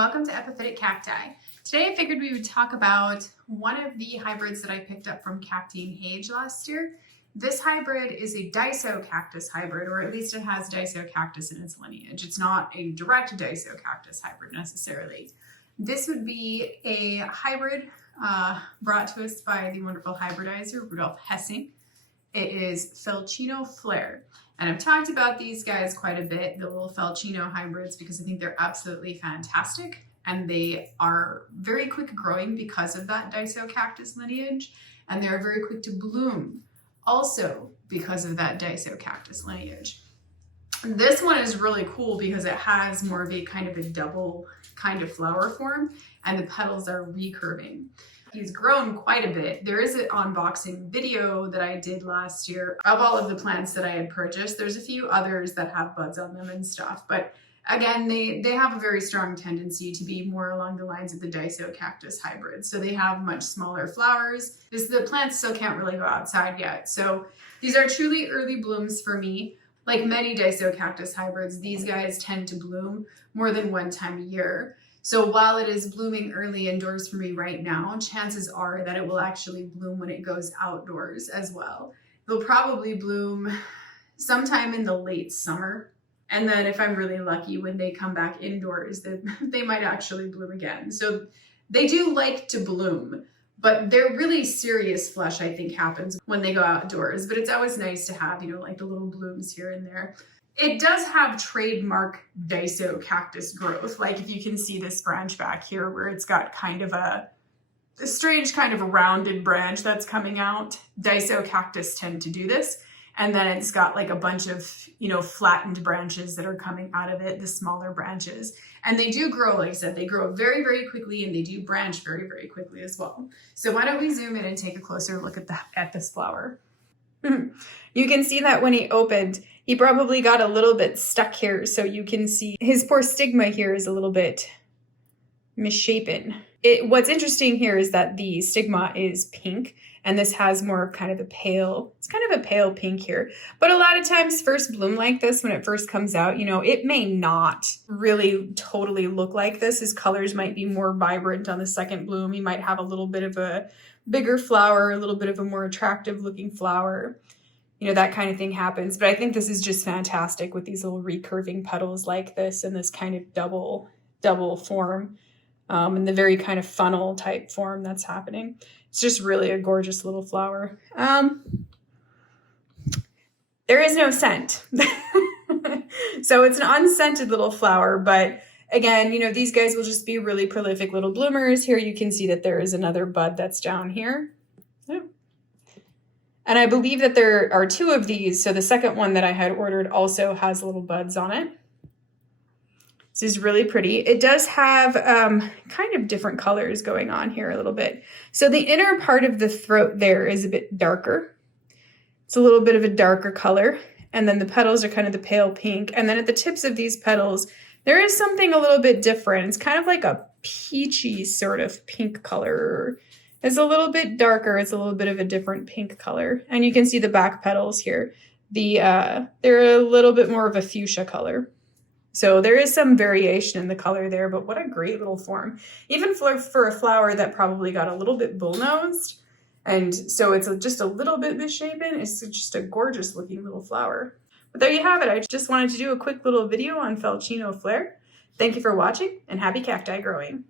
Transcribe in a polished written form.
welcome to Epiphytic Cacti. Today I figured we would talk about one of the hybrids that I picked up from Cacti and Hage last year. This hybrid is a Disocactus hybrid, or at least it has Disocactus in its lineage. It's not a direct Disocactus hybrid necessarily. This would be a hybrid brought to us by the wonderful hybridizer, Rudolph Hessing. It is Felcino Flair. And I've talked about these guys quite a bit, the little Felcino hybrids, because I think they're absolutely fantastic. And they are very quick growing because of that Disocactus lineage. And they're very quick to bloom also because of that Disocactus lineage. This one is really cool because it has more of a kind of a double kind of flower form, and the petals are recurving. He's grown quite a bit. There is an unboxing video that I did last year of all of the plants that I had purchased. There's a few others that have buds on them and stuff, but again, they have a very strong tendency to be more along the lines of the Disocactus hybrid. So they have much smaller flowers. The plants still can't really go outside yet. So these are truly early blooms for me. Like many Disocactus hybrids, these guys tend to bloom more than one time a year. So while it is blooming early indoors for me right now, chances are that it will actually bloom when it goes outdoors as well. They'll probably bloom sometime in the late summer. And then if I'm really lucky, when they come back indoors, they might actually bloom again. So they do like to bloom, but their really serious flush, I think, happens when they go outdoors. But it's always nice to have, like the little blooms here and there. It does have trademark Disocactus growth. Like if you can see this branch back here where it's got kind of a strange kind of a rounded branch that's coming out. Disocactus tend to do this. And then it's got like a bunch of, flattened branches that are coming out of it, the smaller branches. And they do grow, like I said, they grow very, very quickly, and they do branch very, very quickly as well. So why don't we zoom in and take a closer look at this flower. You can see that when he opened, he probably got a little bit stuck here. So you can see his poor stigma here is a little bit misshapen. What's interesting here is that the stigma is pink, and this has more of kind of a pale, it's kind of a pale pink here. But a lot of times first bloom like this, when it first comes out, it may not really totally look like this. His colors might be more vibrant on the second bloom. He might have a little bit of a bigger flower, a little bit of a more attractive looking flower. That kind of thing happens. But I think this is just fantastic with these little recurving petals like this and this kind of double form. And the very kind of funnel type form that's happening. It's just really a gorgeous little flower. There is no scent. So it's an unscented little flower, but again, these guys will just be really prolific little bloomers. Here you can see that there is another bud that's down here. Yeah. And I believe that there are two of these. So the second one that I had ordered also has little buds on it. This is really pretty. It does have kind of different colors going on here a little bit. So the inner part of the throat there is a bit darker. It's a little bit of a darker color. And then the petals are kind of the pale pink. And then at the tips of these petals, there is something a little bit different. It's kind of like a peachy sort of pink color. It's a little bit darker. It's a little bit of a different pink color. And you can see the back petals here. They're a little bit more of a fuchsia color. So there is some variation in the color there, but what a great little form. Even for a flower that probably got a little bit bull-nosed, and so it's just a little bit misshapen, it's just a gorgeous looking little flower. But there you have it. I just wanted to do a quick little video on Felcino Flair. Thank you for watching, and happy cacti growing.